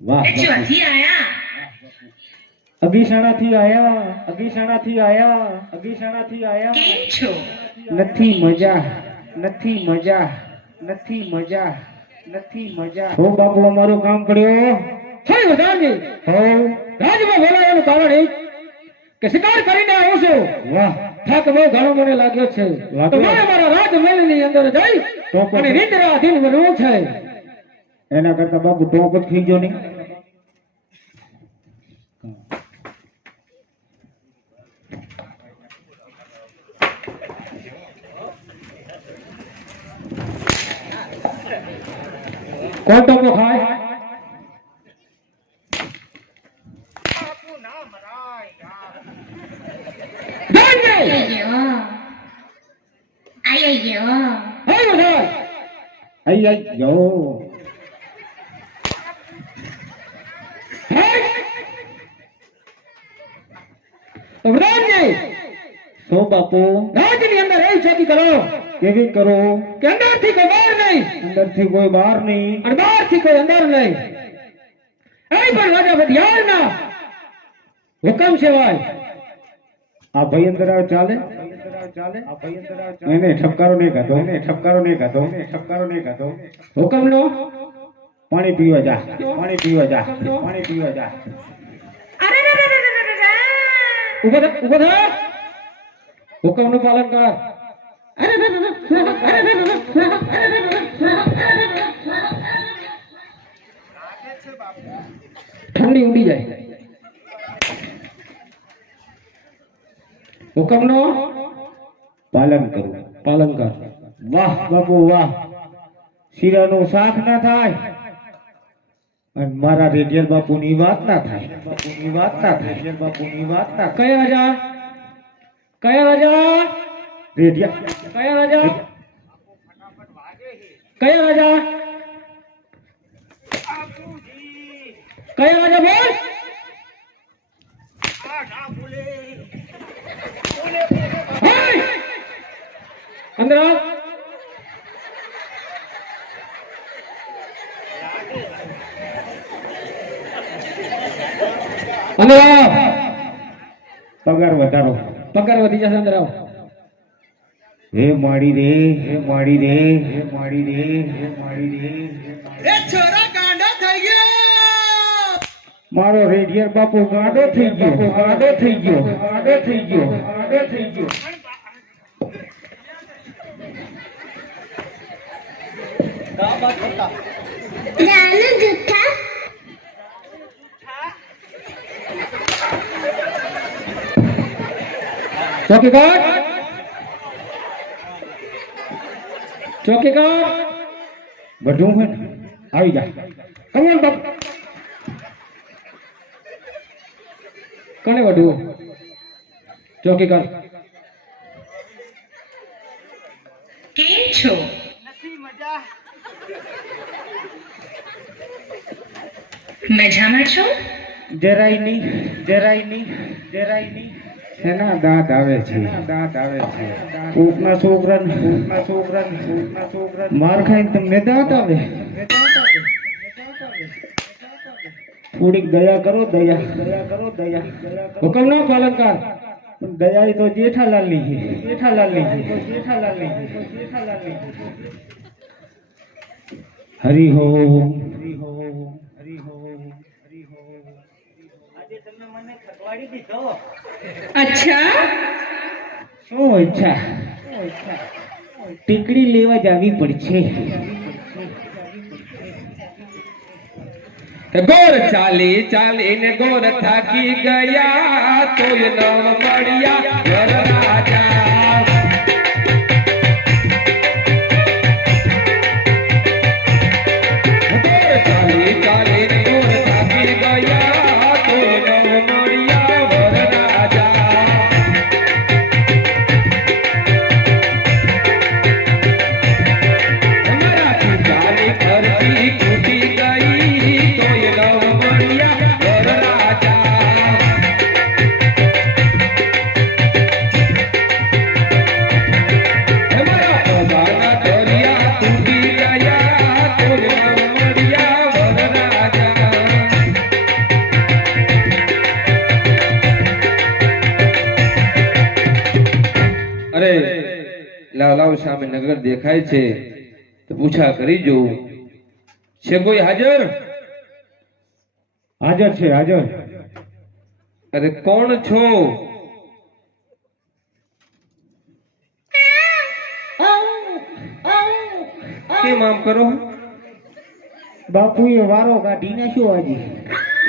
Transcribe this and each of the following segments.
વાહ એ આયા અગીસાણા થી આયા? અગીશાણા થી આયા અગીશાણા થી આયા. કેમ છો? નથી મજા નથી મજા નથી મજા નથી મજા. હો બાપુ અમારું કામ પડ્યો થઈ વધારજી હો. રાજમાં બોલાવાનું કારણ એ કે શિકાર કરીને આવું છું. વાહ. થાક બહુ ઘણો મને લાગ્યો છે? તો મારે મારા રાજમહેલની અંદર જઈ? અને નિંદ્રાધીન બનવું છે. એના કરતા બાપુ ટોપ જ ખીજો નહીં. કોણ ટોપો ખાય? આઈ અય્યો આઈ આઈ બાપુ રાજની અંદર એવી ચોકી કરો. કેવી કરો? કે અંદરથી કોઈ બહાર નહીં. અંદરથી કોઈ બહાર નહીં. અને બહારથી કોઈ અંદર નહીં. એ પણ રાજા વઢિયારના હુકમ સિવાય આ ભાઈ અંદર આવે ચાલે? ચાલે આ ભાઈ અંદર આવે ચાલે એને ઠપકારો નહીં કાઢો એને ઠપકારો નહીં કાઢો એને ઠપકારો નહીં કાઢો હુકમનો પાણી પીવા જા પાણી પીવા જા. પાણી પીવા જા. અરે. ઊભો ઊભો થા. હુકમનું પાલન કર. ઠંડી ઉડી જાય. હુકમનો પાલન કરવું પાલન કર. વાહ, બાપુ, વાહ. શીરાનું શાક ના થાય. અને મારા રેડિયલ બાપુની વાત ના થાય. બાપુની વાત ના થાય. બાપુની વાત ના કયા રાજા કયા રાજા? રેડિયા. કયા રાજા? કયા રાજા? કયા રાજા બોલ! અંદર. અંદર પગાર વધારો. પગાર વધી જશે અંદર આવ હે માડી રે હે માડી રે હે માડી રે હે માડી રે એ છોરા ગાંડા થઈ ગયો મારો રેડિયલ બાપુ ગાડો થઈ ગયો ગાડો થઈ ગયો ગાડો થઈ ગયો ગાડો થઈ ગયો જાનું જુઠ્ઠા ચોકીદાર ચોકીદાર બધું હોય ને આવી જા કમોન બાપ કને વઢવું ચોકીદાર કેમ છો મજામાં છો જરાય નહીં જરાય નહીં જરાય નહીં એના દાંત આવે છે. દાંત આવે છે કોકના છોકરા કોકના છોકરા કોકના છોકરા માર ખાઈને તમને દાંત આવે. થોડીક દયા કરો, દયા. દયા કરો દયા હુકમ ના પાલનકાર પાલન કર પણ દયા તો જેઠાલાલની છે જેઠાલાલની છે. જેઠાલાલની છે. હરિ હો હરિ હો હરિ હો હરિ હો અચ્છા. શું ઈચ્છા ટીકડી લેવા જાવી પડશે. ગોર ચાલી ને ગોર થાકી ગયા તો નવ મળ્યા. સાવ સામે નગર દેખાય છે તો પૂછા કરી જોઉં. છે કોઈ હાજર? હાજર છે હાજર. અરે કોણ છો? કેમ આમ કરો? બાપુ એ વારો કાઢીને શું આજે.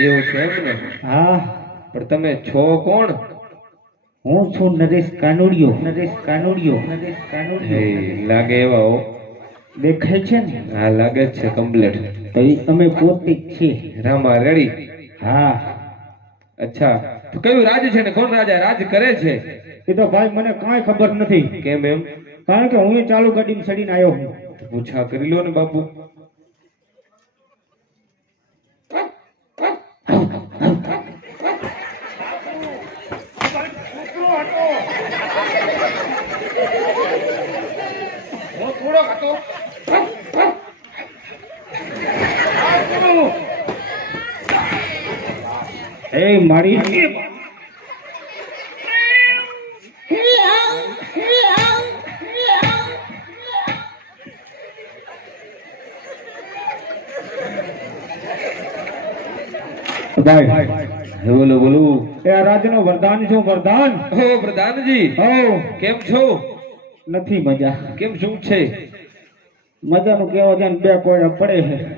એવું છે એમ ને હા. પણ તમે છો કોણ? હું છું નરેશ કાનુડિયો. નરેશ કાનુડિયો નરેશ કાનુડિયો. લાગે એવા હો. દેખાય છે ને? હા લાગે છે કમ્પ્લીટ તો તમે પોતે જ છે. રામા રેડી હા. અચ્છા. તો કયું રાજ છે ને? કોણ રાજા? રાજ કરે છે? એ તો ભાઈ મને કાંઈ ખબર નથી. કેમ એમ? કારણ કે હું ચાલુ ગાડીમાં સડીને આવ્યો હું. પૂછા કરી લો ને બાપુ. એ મારી બોલો બોલો. એ આ વરદાન છું વરદાન? હો પ્રધાનજી. હો. કેમ છો? નથી મજા. કેમ શું છે? મજાનું કેવા છે બે કોયડા પડે છે.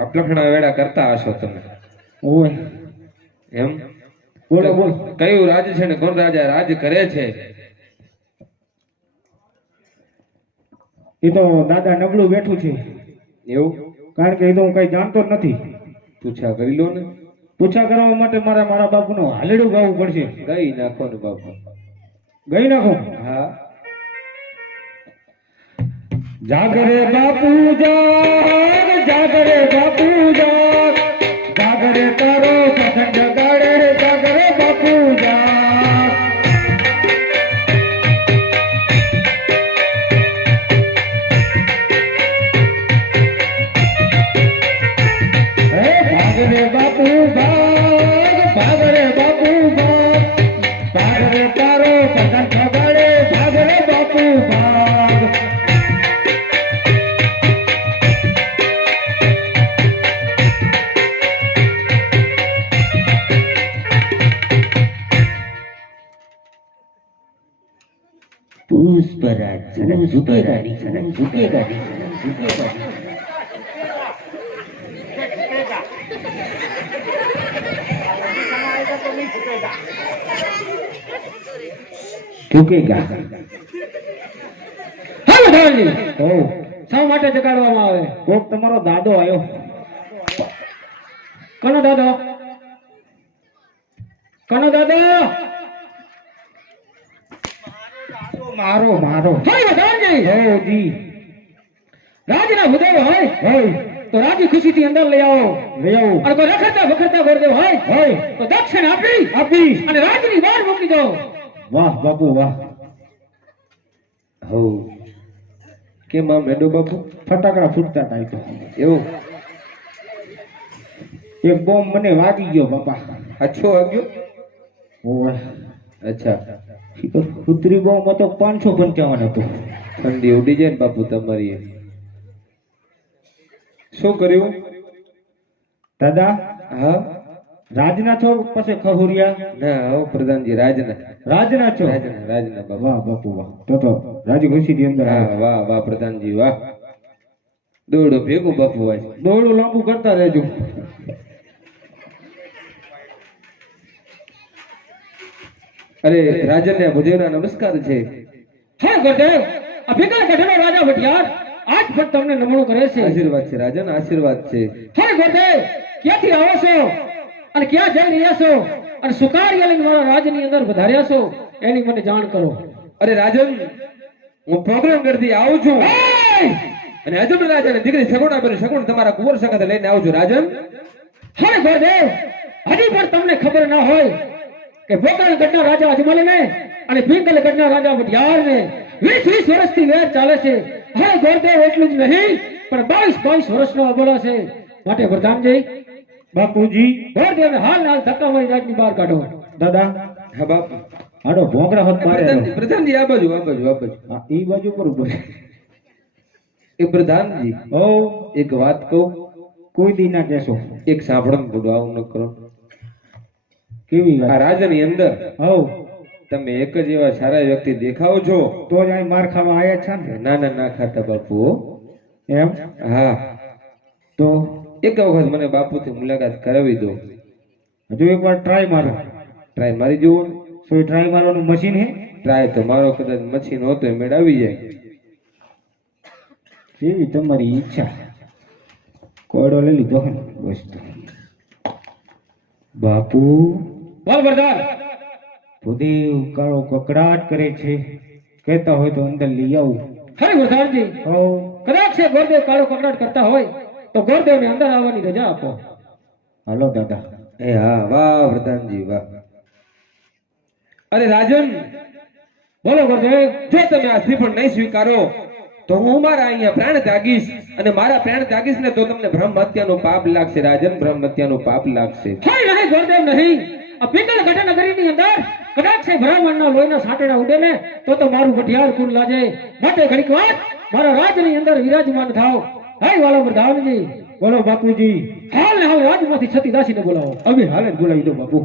અપલખણા વેળા કરતા હશો તમે. ઓય એમ? બોલો બોલ. કયું રાજ છે ને કોણ રાજા રાજ કરે છે? એ તો દાદા નબળું બેઠું છે. એવું? કારણ કે એ તો હું કઈ જાણતો જ નથી. પૂછા કરી લો ને. પૂછા કરવા માટે મારા મારા બાપુનું હાલેડું ગાવું પડશે. ગઈ નાખો ને બાપુ. ગઈ નાખો? હા. જાગરે બાપુ જાગ જાગરે બાપુ જાગ જાગરે તારો ઝુકેગા હા શા માટે જગાડવામાં આવે? કોક તમારો દાદો આવ્યો કનો દાદો? કનો દાદો? મારો મારો. હો જી. રાજના હૃદય હોય? હોય તો રાજી ખુશી થી અંદર લઈ આવો. લેવ અને કોઈ રખડતા વખડતા ગોરદેવ હોય? હોય. તો દક્ષિણ આપી. આપી. અને રાજની બહાર મૂકી દો. વાહ બાપુ વાહ. હો કેમ આમ હેડો બાપુ? ફટાકડા ફૂટતા હતા તો એવું? એક બોમ્બ મને વાગી ગયો બાપા. અચ્છો આવ્યો ઓય. અચ્છા. કુતરી બોમ્બ હતો પાંચસો પંચાવન હતો. ઠંડી ઉડી જાય ને બાપુ તમારી શું કર્યું? દાદા? હા? રાજના પછી ખહુરિયા? ના હો પ્રધાનજી રાજના રાજના રાજના રાજના બાપુ. વાહ બાપુ વાહ. તો તો રાજી ની અંદર હા વાહ વાહ પ્રધાનજી વાહ. દોડો ભેગું બાપુ વાય દોરડું લાંબુ કરતા રહેજો. અરે રાજનને ભુદેવના નમસ્કાર છે. હા ગોરદેવ આ ભીગા ગઢનો રાજા ભટિયાર આજ પણ તમને નમણું કરે છે. આશીર્વાદ છે રાજન આશીર્વાદ છે. હા ગોરદેવ ક્યાંથી આવો છો? અને ક્યાં જઈ રહ્યા છો? અને સુકારી લઈને મારા રાજની અંદર વધાર્યા છો? એની મને જાણ કરો. અરે રાજન હું પ્રોગ્રામ કરતી આવું છું! અને અજબ રાજાને દીકરી સગુણ આપેલું સગુણ તમારા કુંવર સખત લઈને આવું છું રાજન. હવે ગોરદેવ! હજી પણ તમને ખબર ના હોય કે ભોગાણ ગઢના રાજા અજમલને અને ભીંગલ ગઢના રાજા વઢિયારને વીસ વીસ વર્ષથી વેર ચાલે છે. હવે ગોરદેવ એટલું જ નહીં પણ બાવીસ બાવીસ વર્ષનો અબોલો છે. માટે પ્રધાનજી બાપુજી ગોરદેવને હાલ હાલ ધક્કા મારી રાજની બહાર કાઢો. દાદા હા બાપુ હાડો ભોંકડા હોત મારે પ્રધાનજી આ બાજુ આ બાજુ આ બાજુ. હા, એ બાજુ પર ઊભો એ પ્રધાનજી ઓ એક વાત કહું? કોઈ દી ના કહેશો. એક સાંભળો બધું આવું ન કરો. કેવી આ રાજાની અંદર હો તમે એક જ એવા સારા વ્યક્તિ દેખાવ છો. તો જ અહીં માર ખાવા આયા છે ને? ના ના ના ખાતા બાપુ. એમ? હા. તો? એક વખત મને બાપુથી મુલાકાત કરાવી દો. હજુ એકવાર ટ્રાય મારો. ટ્રાય મારી જુઓ. શું ટ્રાય મારવાનું મશીન હે ટ્રાય તો મારો કદાચ મશીન હોતો એ મેળ જાય. એવી તમારી ઈચ્છા? કોયડો લઈ લીધો વસ્તુ. બાપુ. બોલ બરદાર. ભૂદેવ કાળો કકડાટ કરે છે. કહેતા હોય તો અંદર લઈ આવું. ખરે પ્રધાનજી કદાચ છે ગોરદેવ કાળો કકડાટ કરતા હોય. તો ગોરદેવને અંદર આવવાની રજા આપો. હાલો દાદા. એ હા વાહ પ્રધાનજી વાહ. અરે રાજન બોલો ગુરુદેવ જો તમે આ શ્રીફળ નહીં સ્વીકારો તો હું મારા અહીંયા પ્રાણ ત્યાગીશ અને મારા પ્રાણ ત્યાગીશ ને તો તમને બ્રહ્મ હત્યાનો પાપ લાગશે રાજન બ્રહ્મ હત્યાનો પાપ લાગશે. હોય નહીં ગુરુદેવ નહીં. આ પિંગલ ઘટનગરીની અંદર કદાચ છે ભરામણના લોહીના સાટડા ઉડે ને તો તો મારું ઘટિયાળ કુલ લાજે. માટે ઘડીક વાત મારા રાજની અંદર વિરાજમાન થાવ હાય વાલો પ્રધાનજી બોલો બાપુજી. હાલ ને હાલ રાજમાંથી છતી દાસીને બોલાવો. હવે હાલે બોલાવી દો બાપુ.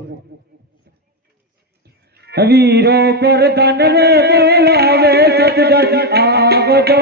વીરો પર ધન રે બોલાવે સતદાસી આવજો.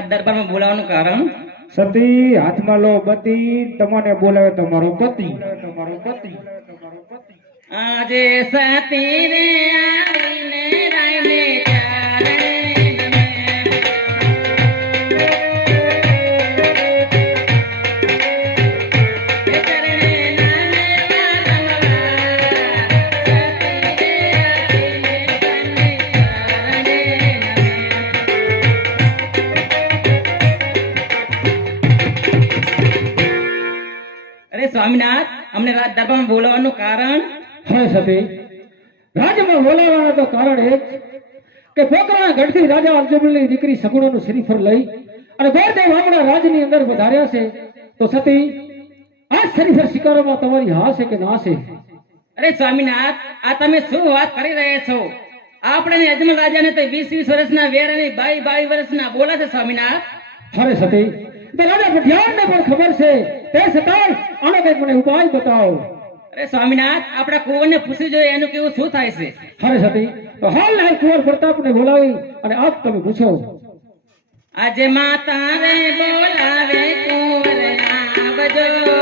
અમને દરબારમાં બોલાવવાનું કારણ? સતી હાથમાં લો બતી તમને બોલાવે તમારો પતિ. તમારો પતિ તમારો આજે સતી રે આવીને રાયને ચારણે સ્વામિનાથ અમને રાજ દરબારમાં બોલાવવાનું કારણ? હા સતી રાજ્યમાં બોલાવવાનું તો કારણ એ કે પોકરાના ગઢથી રાજા અર્જુનની દીકરી સગુણાનું શરીફર લઈ અને ગોરદેવ આપણા રાજની અંદર વધાર્યા છે તો સતી આ શરીફર શિકારોમાં તમારી હા છે કે ના છે? અરે સ્વામિનાથ આ તમે શું વાત કરી રહ્યા છો? આપણે યજમાન રાજાને તો વીસ વીસ વર્ષના વેર અને બાઈ બાઈ વર્ષના બોલા છે સ્વામિનાથ. અરે સતી તો રાજા પણ ખબર છે તે છતાં આનો કંઈક મને ઉપાય બતાવો? અરે સ્વામિનાથ આપણા કુંવરને પૂછી જોઈએ એનું કેવું શું થાય છે? હરે સતી તો હાલ હાલ કુંવર પ્રતાપને બોલાવી અને આપ તમે પૂછો. આજે માતા રે બોલાવે કુંવર આવજો.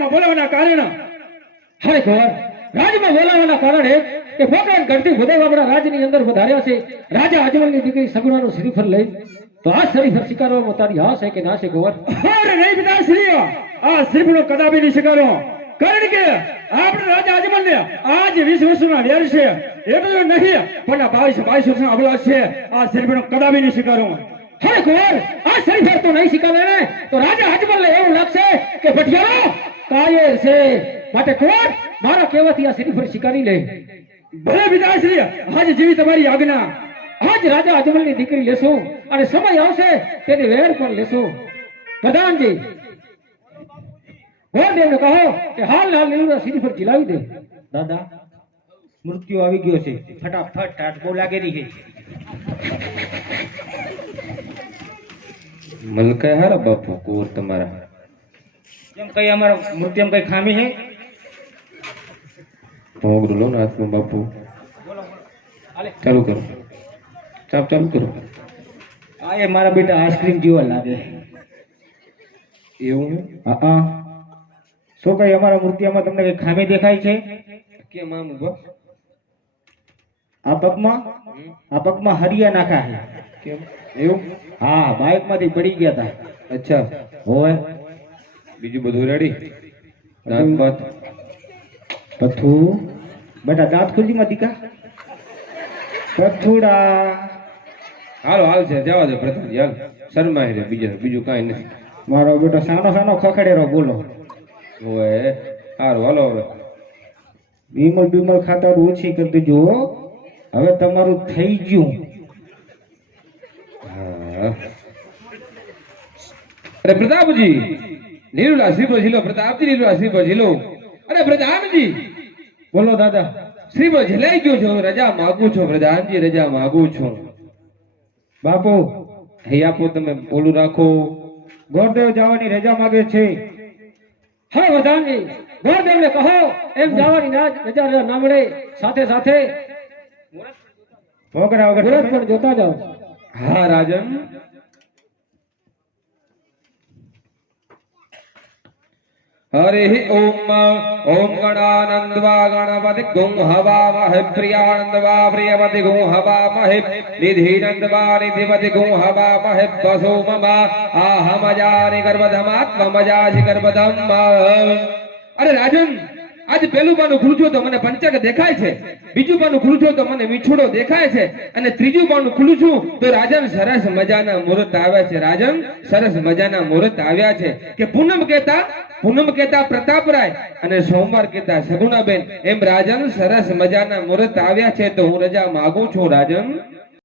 હાજ રાજ્યમાં બોલાવાના કારણ હરે ઘર રાજ્યમાં બોલાવાના કારણે કે ભગવાન ગણતી ભૂદેવ આપણા રાજ્યની અંદર વધાર્યા છે. રાજા અજમલની દીકરી સગુણાનો શ્રીફળ લઈ તો આ શ્રીફળ સ્વીકારવામાં તારી હા છે કે ના છે ગોવર અરે નહીં પિતાશ્રી આ શ્રીફળો કદાપી નહીં સ્વીકારો કારણ કે આપણે રાજા અજમલને આજ વીસ વર્ષના વેર છે. એટલું નહીં પણ આ બાવીસ બાવીસ વર્ષના અભિલાષ છે. આ શ્રીફળો કદાપી નહીં સ્વીકારો હરે ગોવર આ શ્રીફળ તો નહીં સ્વીકારે ને? તો રાજા અજમલને એવું લાગશે કે ભટિયારો કાયર છે? માટે કોણ? મારા કહેવાથી આ શ્રીફળ સ્વીકારી લે? ભલે પિતાશ્રી આજ જેવી તમારી આજ્ઞા. આજ રાજા અજમલની દીકરી લેશો અને સમય આવશે તેની વેર પણ લેશો. પ્રધાનજી ગોરદેવને કહો કે હાલ હાલ લીલુડા શ્રીફળ ખીલાવી દે. દાદા મૃત્યુ આવી ગયો છે. ફટાફટ ટાટકો લાગેલી છે. મલકાય હારા બાપુ કોર તમારા કેમ કઈ અમારા મૃત્યુમાં કઈ ખામી છે? મોગરું લો ને હાથમાં બાપુ. ચાલુ કરો. ચાપ ચાલુ કરો. આ એ મારા બેટા આઈસ્ક્રીમ જેવા લાગે. એવું? હા હા. શું કઈ અમારા મૃત્યુમાં તમને કઈ ખામી દેખાય છે? કેમ આમ ઊભા. આ પગમાં? આ પગમાં હરિયા નાખા છે. કેમ? એવું? હા બાઇકમાંથી પડી ગયા હતા અચ્છા. હોય બીજું બધું રેડી દાંત બાત. પથુ બેટા દાંત ખુરજી માં દીકા. પથ્થુડા. હાલો હાલ છે જવા દે પ્રધાનજી હાલ. શરમાય રે બીજા બીજું કાંઈ નહીં. મારો બેટો સાનો સાનો ખખડેરો બોલો. ઓય હારું હાલો હવે. બીમલ બીમલ ખાતર ઓછી કરી દેજો હવે તમારું થઈ ગયું. અરે પ્રતાપજી. લીલુલા જિલ્લો પ્રતાપજી લીલુલા જિલ્લો અરે પ્રધાનજી! બોલો દાદા શ્રીપર જલાઈ ગયો છો રજા માગું છું પ્રધાનજી રજા માગું છું. બાપુ હે આપો તમે બોલું રાખો. ગોરદેવ જવાની રજા માગે છે. હવે પ્રધાનજી ગોરદેવને કહો એમ જવાની ના રજા રજા ના મળે. સાથે સાથે ભોગરા વગર પણ જોતા જાઓ. હા રાજન. હરિ ઓમ ઓમ ગણાનંદવા ગણપતિ ગું હવા મહે પ્રિયાનંદવા પ્રિયપતિ ગું હવા મહે નિધિનંદવા નિધિપતિ ગું હવા મહે વસો મમ આહમજાની ગર્ભધમાત્મજાસી ગર્ભધમ અરે રાજન આજ પેલું પાનું ખુલજો તો મને પંચક દેખાય છે. બીજું પાનું ખુલજો તો મને મીઠોડો દેખાય છે. અને ત્રીજું પાનું ખુલું છું તો રાજન સરસ મજાના મુહૂર્ત આવ્યા છે. રાજન સરસ મજાના મુહૂર્ત આવ્યા છે. કે પૂનમ કહેતા પૂનમ કહેતા પ્રતાપરાય અને સોમવાર કહેતા સગુણાબેન. એમ રાજન સરસ મજાના મુહૂર્ત આવ્યા છે તો હું રજા માંગુ છું રાજન